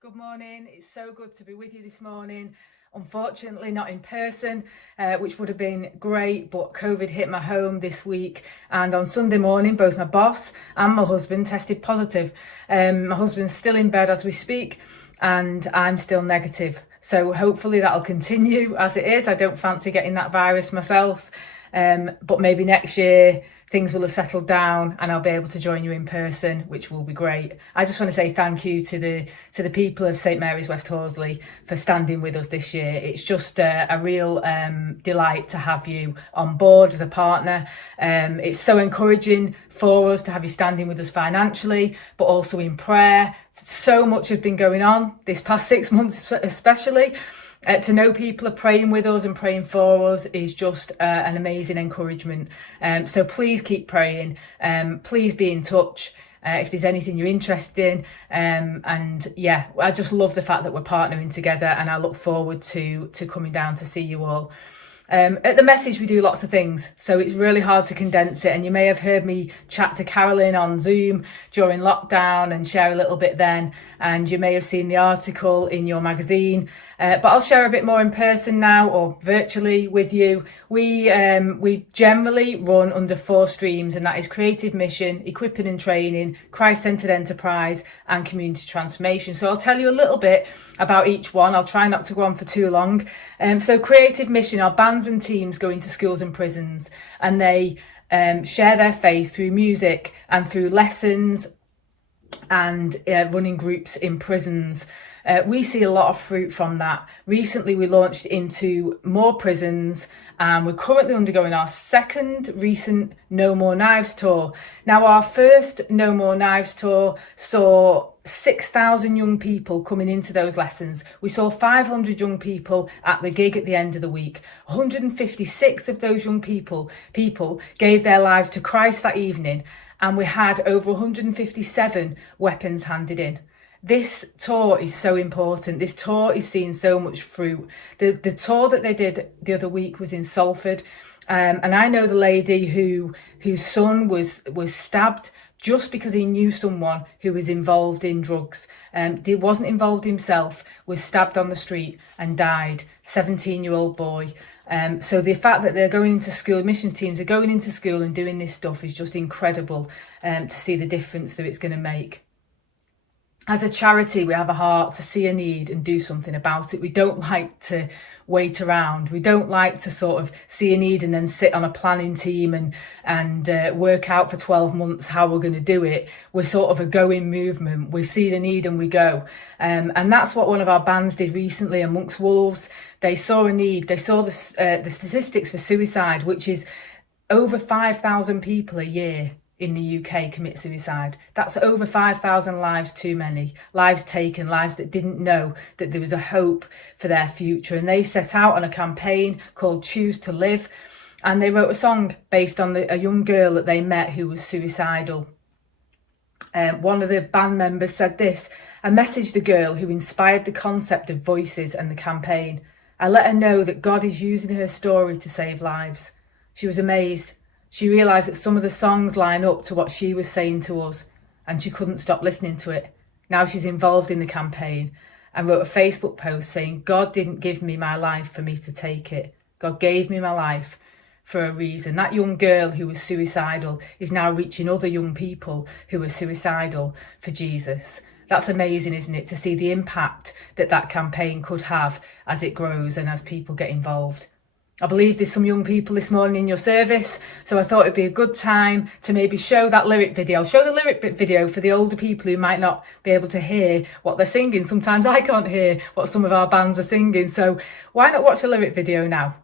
Good morning. It's so good to be with you this morning. Unfortunately, not in person, which would have been great, but COVID hit my home this week. And on Sunday morning, both my boss and my husband tested positive. My husband's still in bed as we speak, and I'm still negative. So hopefully that'll continue as it is. I don't fancy getting that virus myself, but maybe next year things will have settled down and I'll be able to join you in person, which will be great. I just want to say thank you to the people of St Mary's West Horsley for standing with us this year. It's just a real delight to have you on board as a partner. It's so encouraging for us to have you standing with us financially, but also in prayer. So much has been going on this past 6 months especially. To know people are praying with us and praying for us is just an amazing encouragement. So please keep praying. Please be in touch if there's anything you're interested in. And yeah, I just love the fact that we're partnering together, and I look forward to coming down to see you all. At the message, we do lots of things, so it's really hard to condense it. And you may have heard me chat to Carolyn on Zoom during lockdown and share a little bit then. And you may have seen the article in your magazine. But I'll share a bit more in person now, or virtually with you. We generally run under 4 streams, and that is creative mission, equipping and training, Christ-centered enterprise, and community transformation. So I'll tell you a little bit about each one. I'll try not to go on for too long. So creative mission, our bands and teams go into schools and prisons, and they share their faith through music and through lessons and running groups in prisons. We see a lot of fruit from that. Recently, we launched into more prisons, and we're currently undergoing our second recent No More Knives tour. Now, our first No More Knives tour saw 6,000 young people coming into those lessons. We saw 500 young people at the gig at the end of the week. 156 of those young people gave their lives to Christ that evening, and we had over 157 weapons handed in. This tour is so important. This tour is seeing so much fruit. The tour that they did the other week was in Salford, and I know the lady whose son was stabbed just because he knew someone who was involved in drugs. He wasn't involved himself, was stabbed on the street and died. 17-year-old boy. So the fact that they're going into school, missions teams are going into school and doing this stuff is just incredible to see the difference that it's going to make. As a charity, we have a heart to see a need and do something about it. We don't like to wait around. We don't like to sort of see a need and then sit on a planning team and work out for 12 months how we're going to do it. We're sort of a going movement. We see the need and we go. And that's what one of our bands did recently amongst Wolves. They saw a need. They saw the statistics for suicide, which is over 5,000 people a year in the UK commit suicide. That's over 5,000 lives too many, lives taken, lives that didn't know that there was a hope for their future. And they set out on a campaign called Choose to Live, and they wrote a song based on a young girl that they met who was suicidal. One of the band members said this: "I messaged the girl who inspired the concept of voices and the campaign. I let her know that God is using her story to save lives. She was amazed. She realised that some of the songs line up to what she was saying to us, and she couldn't stop listening to it. Now she's involved in the campaign and wrote a Facebook post saying, 'God didn't give me my life for me to take it. God gave me my life for a reason.'" That young girl who was suicidal is now reaching other young people who are suicidal for Jesus. That's amazing, isn't it, to see the impact that campaign could have as it grows and as people get involved. I believe there's some young people this morning in your service, so I thought it'd be a good time to maybe show that lyric video. I'll show the lyric video for the older people who might not be able to hear what they're singing. Sometimes I can't hear what some of our bands are singing, so why not watch the lyric video now?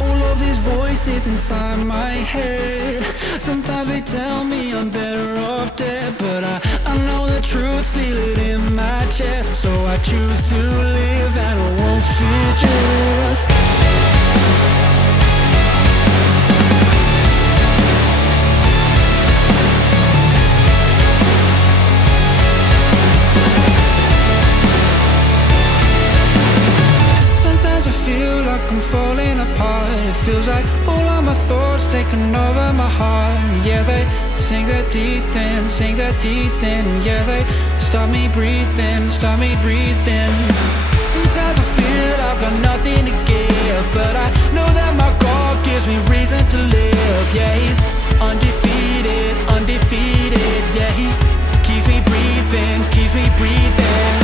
All of these voices inside my head, sometimes they tell me I'm better off dead, but I know the truth, feel it in my chest, so I choose to live and I won't suggest. Sometimes I feel like I'm falling apart. It feels like all of my thoughts taking over my heart. Yeah, they sink their teeth in, yeah, they stop me breathing, stop me breathing. Sometimes I feel I've got nothing to give, but I know that my God gives me reason to live. Yeah, he's undefeated, undefeated. Yeah, he keeps me breathing, keeps me breathing.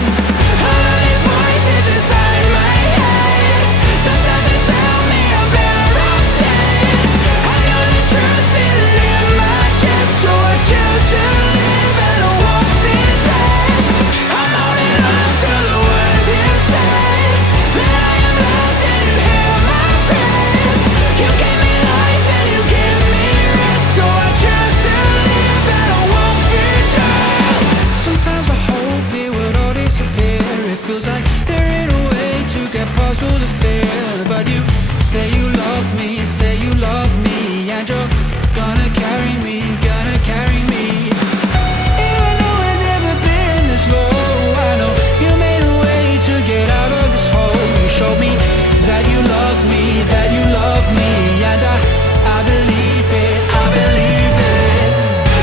All of these voices inside my head, sometimes they tell me I'm better off dead. I know the truth, feel it in my chest, so I choose to live and I won't fear death. I'm holding on to the words you said, that I am loved and you hear my prayers. You gave me life and you give me rest, so I choose to live and I won't fear death. Sometimes I hope it would all disappear. It feels like there ain't a way to get past all the fear. But you say you love me, say you love me, and you're gonna carry me, gonna carry me. Even though I've never been this low, I know you made a way to get out of this hole. You showed me that you love me, that you love me, and I believe it, I believe it.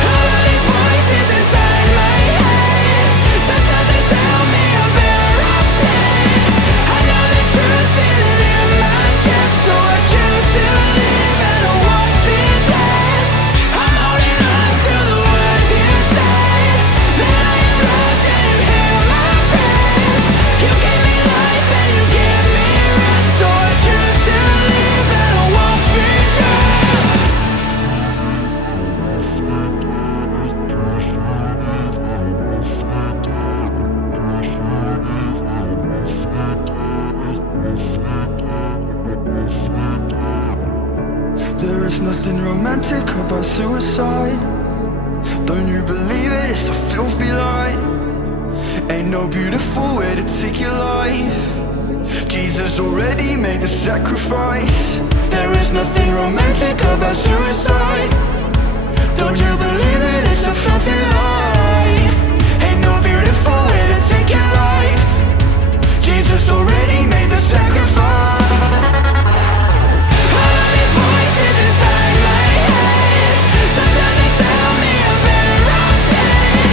All of these voices inside my head, sometimes they tell me I'm better off dead. I know the truth, feel it in my chest, so I choose to live and I won't fear death. I'm holding on to the words you said, that I am loved and you hear my prayers. You gave me life and you give me rest, so I choose to live and I won't fear death. There is nothing romantic about suicide. Don't you believe it? It's a filthy lie. Ain't no beautiful way to take your life. Jesus already made the sacrifice. There is nothing romantic about suicide. Don't you believe it? It's a filthy lie. Ain't no beautiful way to take your life. Jesus already made the sacrifice. All of these voices inside my head, sometimes they tell me I'm better off dead.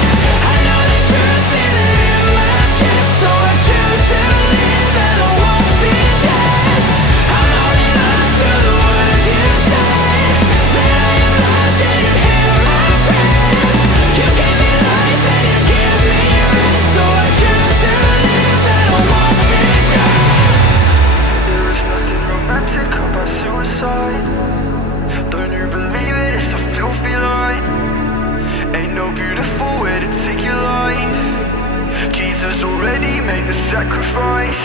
I know the truth, feel it in my chest, so I choose to live and I won't fear death. I'm holding on to the words you said, that I am loved and you hear my prayers. You gave me life and you give me rest, so I choose to live and I won't fear death. There is nothing romantic about suicide. Don't you believe it? It's a filthy lie. Ain't no beautiful way to take your life. Jesus already made the sacrifice.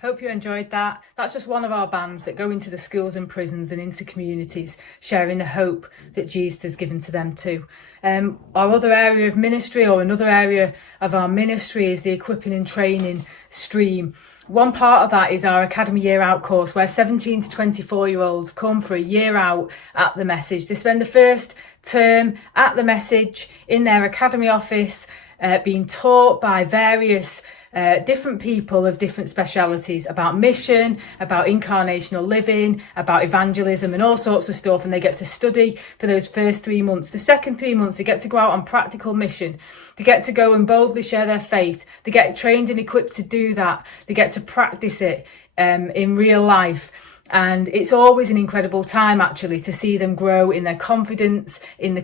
Hope you enjoyed that. That's just one of our bands that go into the schools and prisons and into communities, sharing the hope that Jesus has given to them too. Our other area of ministry, or another area of our ministry, is the equipping and training stream. One part of that is our Academy Year Out course, where 17 to 24-year-olds come for a year out at the Message. They spend the first term at the Message in their academy office, being taught by various different people of different specialities about mission, about incarnational living, about evangelism and all sorts of stuff, and they get to study for those first 3 months. The second 3 months they get to go out on practical mission. They get to go and boldly share their faith. They get trained and equipped to do that. They get to practice it in real life. And it's always an incredible time, actually, to see them grow in their confidence, in the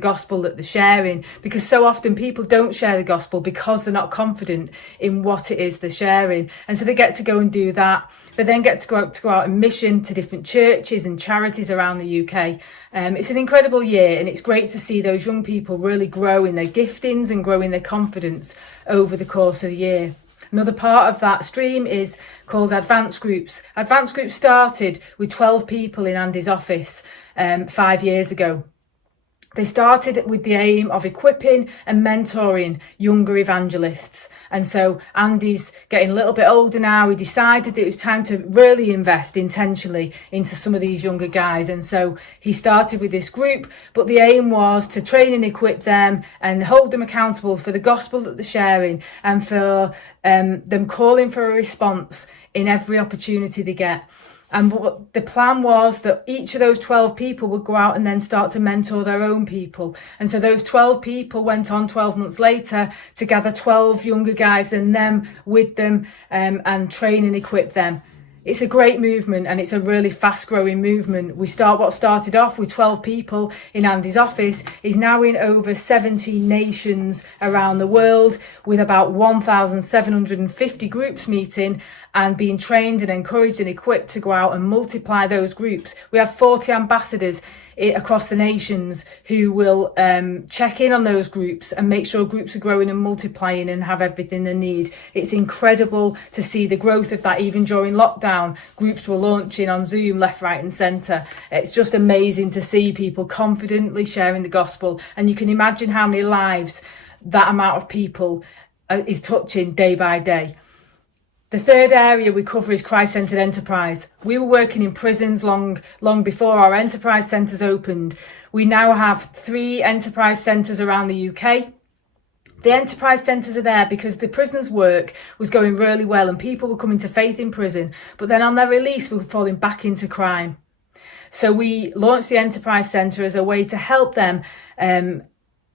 gospel that they're sharing, because so often people don't share the gospel because they're not confident in what it is they're sharing. And so they get to go and do that. They then get to go out and mission to different churches and charities around the UK. It's an incredible year, and it's great to see those young people really grow in their giftings and grow in their confidence over the course of the year. Another part of that stream is called Advanced Groups. Advanced Groups started with 12 people in Andy's office 5 years ago. They started with the aim of equipping and mentoring younger evangelists. And so Andy's getting a little bit older now. He decided that it was time to really invest intentionally into some of these younger guys. And so he started with this group, but the aim was to train and equip them and hold them accountable for the gospel that they're sharing, and for them calling for a response in every opportunity they get. And what the plan was that each of those 12 people would go out and then start to mentor their own people. And so those 12 people went on 12 months later to gather 12 younger guys than them with them, and train and equip them. It's a great movement, and it's a really fast growing movement. What started off with 12 people in Andy's office is now in over 70 nations around the world, with about 1,750 groups meeting and being trained and encouraged and equipped to go out and multiply those groups. We have 40 ambassadors across the nations who will check in on those groups and make sure groups are growing and multiplying and have everything they need. It's incredible to see the growth of that. Even during lockdown, groups were launching on Zoom left, right and centre. It's just amazing to see people confidently sharing the gospel, and you can imagine how many lives that amount of people is touching day by day. The third area we cover is Christ-centred enterprise. We were working in prisons long before our enterprise centres opened. We now have 3 enterprise centres around the UK. The enterprise centres are there because the prison's work was going really well and people were coming to faith in prison, but then on their release we were falling back into crime. So we launched the enterprise centre as a way to help them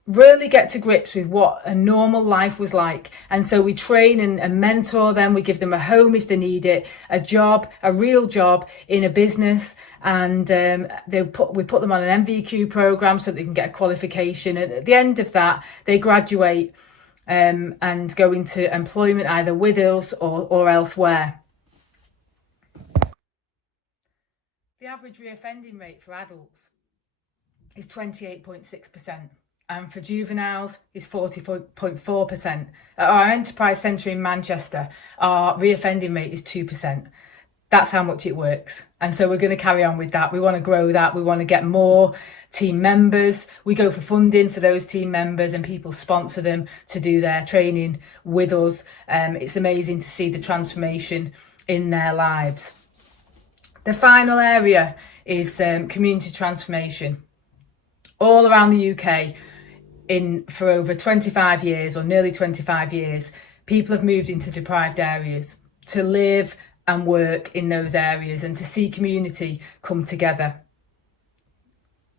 really get to grips with what a normal life was like. And so we train and mentor them. We give them a home if they need it, a job, a real job in a business, and we put them on an MVQ program so they can get a qualification. And at the end of that, they graduate and go into employment either with us or elsewhere. The average reoffending rate for adults is 28.6%. And for juveniles is 40.4%. At our enterprise centre in Manchester, our reoffending rate is 2%. That's how much it works. And so we're going to carry on with that. We want to grow that. We want to get more team members. We go for funding for those team members, and people sponsor them to do their training with us. It's amazing to see the transformation in their lives. The final area is community transformation. All around the UK, for over 25 years or nearly 25 years, people have moved into deprived areas to live and work in those areas and to see community come together.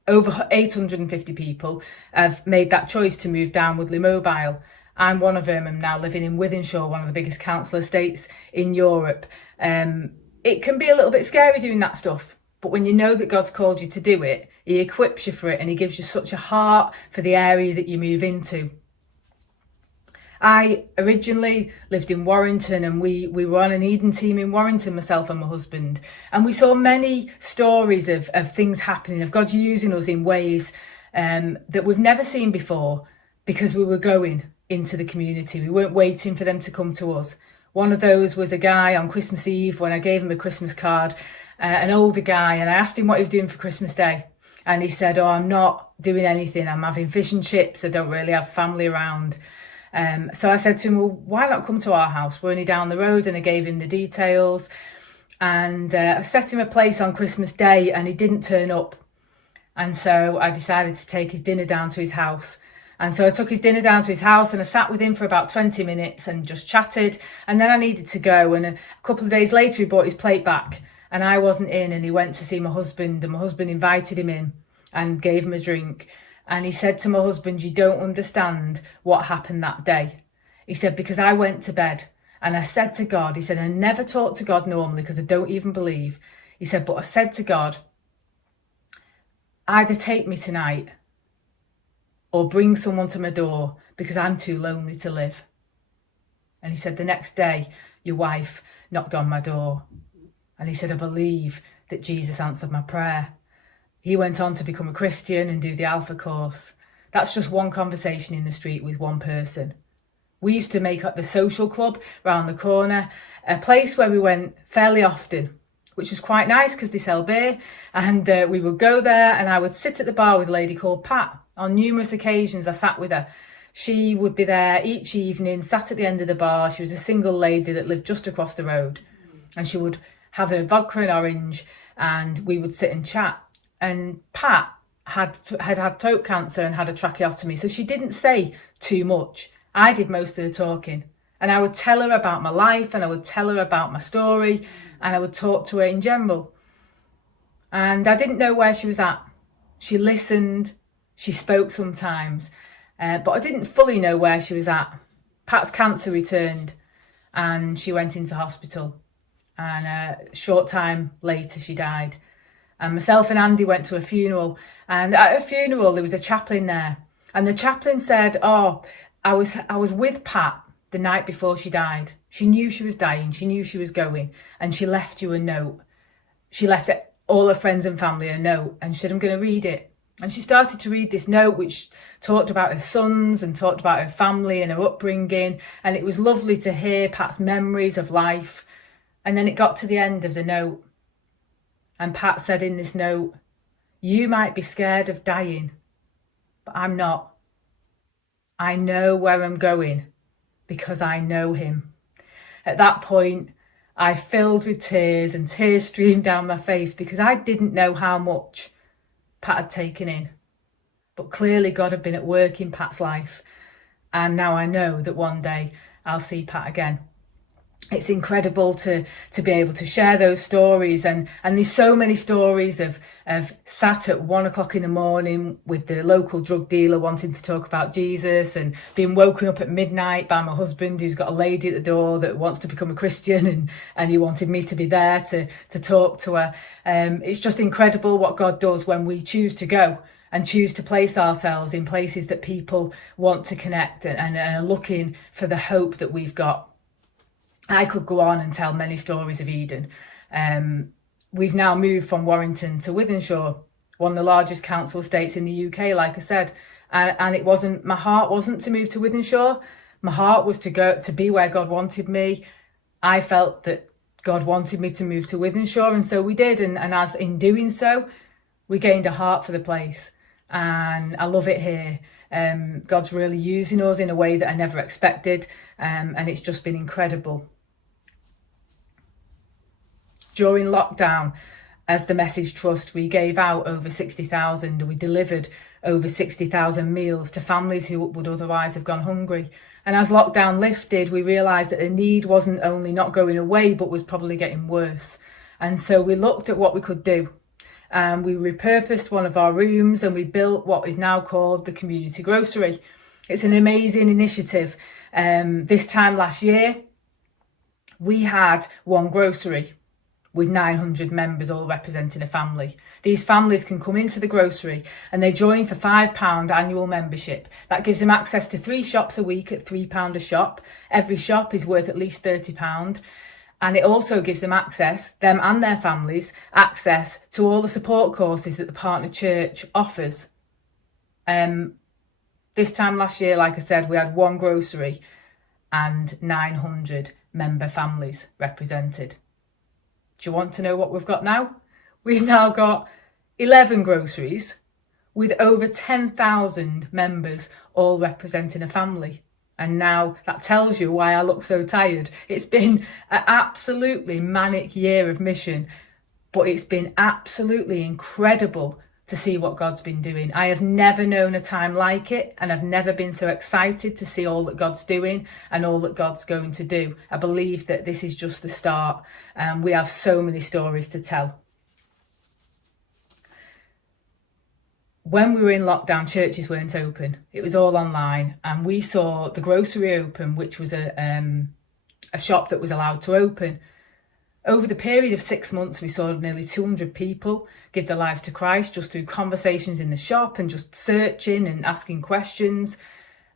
Over 850 people have made that choice to move downwardly mobile. I'm one of them. I'm now living in Wythenshawe, one of the biggest council estates in Europe. It can be a little bit scary doing that stuff, but when you know that God's called you to do it, He equips you for it, and He gives you such a heart for the area that you move into. I originally lived in Warrington, and we were on an Eden team in Warrington, myself and my husband, and we saw many stories of things happening, of God using us in ways that we've never seen before, because we were going into the community. We weren't waiting for them to come to us. One of those was a guy on Christmas Eve when I gave him a Christmas card, an older guy, and I asked him what he was doing for Christmas Day. And he said, "Oh, I'm not doing anything. I'm having fish and chips. I don't really have family around." So I said to him, "Well, why not come to our house? We're only down the road." And I gave him the details. And I set him a place on Christmas Day, and he didn't turn up. And so I decided to take his dinner down to his house. And so I took his dinner down to his house, and I sat with him for about 20 minutes and just chatted. And then I needed to go. And a couple of days later, he brought his plate back. And I wasn't in, and he went to see my husband, and my husband invited him in and gave him a drink. And he said to my husband, "You don't understand what happened that day." He said, "Because I went to bed and I said to God," he said, "I never talk to God normally because I don't even believe." He said, "But I said to God, either take me tonight or bring someone to my door because I'm too lonely to live." And he said, "The next day, your wife knocked on my door." And he said, "I believe that Jesus answered my prayer." He went on to become a Christian and do the Alpha course. That's just one conversation in the street with one person. We used to make up the social club round the corner, a place where we went fairly often, which was quite nice because they sell beer. And we would go there, and I would sit at the bar with a lady called Pat. On numerous occasions, I sat with her. She would be there each evening, sat at the end of the bar. She was a single lady that lived just across the road. And she would have a vodka and orange, and we would sit and chat. And Pat had throat cancer and had a tracheotomy, so she didn't say too much. I did most of the talking, And I would tell her about my life, and I would tell her about my story, and I would talk to her in general. And I didn't know where she was at. She listened, she spoke sometimes, but I didn't fully know where she was at. Pat's cancer returned and she went into hospital, and a short time later she died. And myself and Andy went to a funeral, and at a funeral there was a chaplain there, and the chaplain said, I was with Pat the night before she died. She knew she was dying, she knew she was going, and she left you a note. She left all her friends and family a note, and she said, I'm going to read it. And she started to read this note, which talked about her sons and talked about her family and her upbringing, and it was lovely to hear Pat's memories of life. And then it got to the end of the note, and Pat said in this note, you might be scared of dying, but I'm not. I know where I'm going because I know him. At that point, I filled with tears, and tears streamed down my face because I didn't know how much Pat had taken in. But clearly God had been at work in Pat's life, and now I know that one day I'll see Pat again. It's incredible to be able to share those stories, and there's so many stories of sat at 1 o'clock in the morning with the local drug dealer wanting to talk about Jesus, and being woken up at midnight by my husband who's got a lady at the door that wants to become a Christian, and he wanted me to be there to talk to her. It's just incredible what God does when we choose to go and choose to place ourselves in places that people want to connect and are looking for the hope that we've got. I could go on and tell many stories of Eden. We've now moved from Warrington to Wythenshawe, one of the largest council estates in the UK, like I said. And it wasn't, my heart wasn't to move to Wythenshawe. My heart was to go to be where God wanted me. I felt that God wanted me to move to Wythenshawe, and so we did. And as in doing so, we gained a heart for the place. And I love it here. God's really using us in a way that I never expected. And it's just been incredible. During lockdown, as the Message Trust, we gave out over 60,000, and we delivered over 60,000 meals to families who would otherwise have gone hungry. And as lockdown lifted, we realised that the need wasn't only not going away, but was probably getting worse. And so we looked at what we could do. We repurposed one of our rooms, and we built what is now called the Community Grocery. It's an amazing initiative. This time last year, we had one grocery with 900 members, all representing a family. These families can come into the grocery and they join for £5 annual membership. That gives them access to 3 shops a week at £3 a shop. Every shop is worth at least £30. And it also gives them access, them and their families, access to all the support courses that the partner church offers. This time last year, like I said, we had one grocery and 900 member families represented. Do you want to know what we've got now? We've now got 11 groceries with over 10,000 members, all representing a family. And now that tells you why I look so tired. It's been an absolutely manic year of mission, but it's been absolutely incredible to see what God's been doing. I have never known a time like it, and I've never been so excited to see all that God's doing and all that God's going to do. I believe that this is just the start, and we have so many stories to tell. When we were in lockdown, churches weren't open. It was all online, and we saw the grocery open, which was a shop that was allowed to open. Over the period of 6 months, we saw nearly 200 people give their lives to Christ just through conversations in the shop and just searching and asking questions.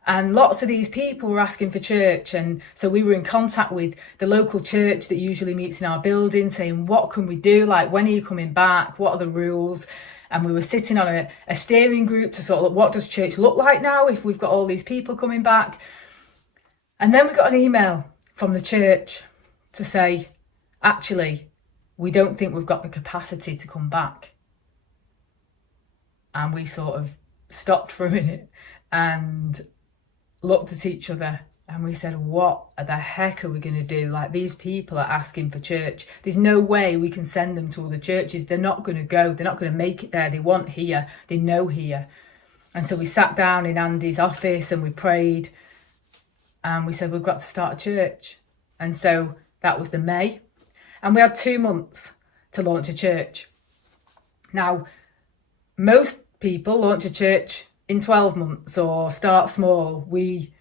And lots of these people were asking for church. And so we were in contact with the local church that usually meets in our building, saying, what can we do? Like, when are you coming back? What are the rules? And we were sitting on a steering group to sort of look, what does church look like now if we've got all these people coming back? And then we got an email from the church to say, actually, we don't think we've got the capacity to come back. And we sort of stopped for a minute and looked at each other, and we said, what the heck are we going to do? Like, these people are asking for church. There's no way we can send them to other churches. They're not going to go. They're not going to make it there. They want here. They know here. And so we sat down in Andy's office and we prayed. and we said we've got to start a church. And so that was the May, and we had 2 months to launch a church. Now, most people launch a church in 12 months or start small. We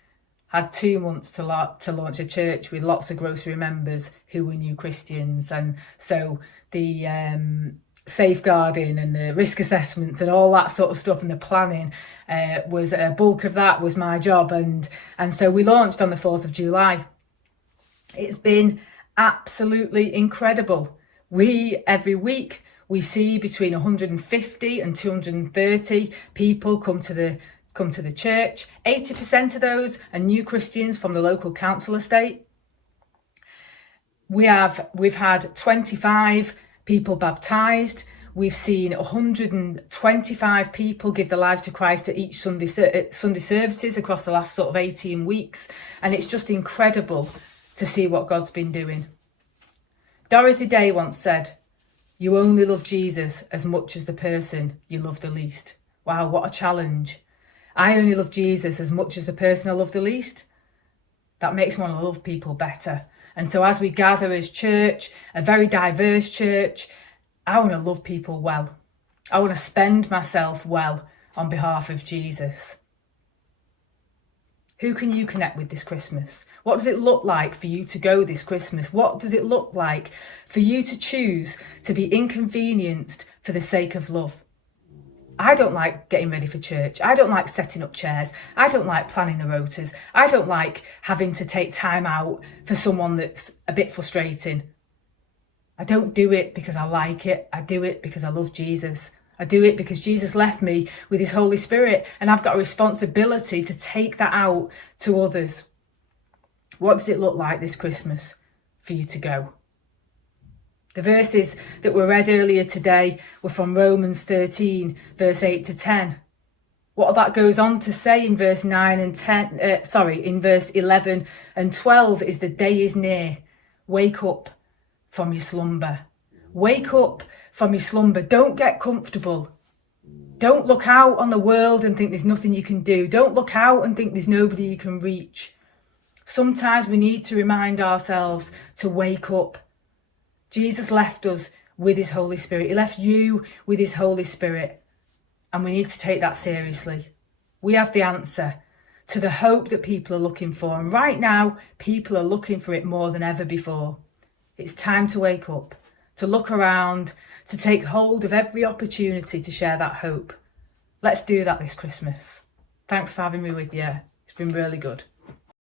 had 2 months to launch a church with lots of grocery members who were new Christians. And so the safeguarding and the risk assessments and all that sort of stuff and the planning was a bulk of that was my job. And so we launched on the 4th of July. It's been absolutely incredible. Every week, we see between 150 and 230 people come to the church. 80% of those are new Christians from the local council estate. We've had 25 people baptised. We've seen 125 people give their lives to Christ at each Sunday services across the last sort of 18 weeks. And it's just incredible to see what God's been doing. Dorothy Day once said, "You only love Jesus as much as the person you love the least." Wow, what a challenge. I only love Jesus as much as the person I love the least. That makes me want to love people better. And so as we gather as church, a very diverse church, I want to love people well. I want to spend myself well on behalf of Jesus. Who can you connect with this Christmas? What does it look like for you to go this Christmas? What does it look like for you to choose to be inconvenienced for the sake of love? I don't like getting ready for church. I don't like setting up chairs. I don't like planning the rotas. I don't like having to take time out for someone that's a bit frustrating. I don't do it because I like it. I do it because I love Jesus. I do it because Jesus left me with his Holy Spirit, and I've got a responsibility to take that out to others. What does it look like this Christmas for you to go? The verses that were read earlier today were from Romans 13, verse 8 to 10. What that goes on to say in verse 9 and 10, in verse 11 and 12 is the day is near. Wake up from your slumber. Wake up from your slumber. Don't get comfortable. Don't look out on the world and think there's nothing you can do. Don't look out and think there's nobody you can reach. Sometimes we need to remind ourselves to wake up. Jesus left us with his Holy Spirit. He left you with his Holy Spirit. And we need to take that seriously. We have the answer to the hope that people are looking for. And right now, people are looking for it more than ever before. It's time to wake up, to look around, to take hold of every opportunity to share that hope. Let's do that this Christmas. Thanks for having me with you. It's been really good.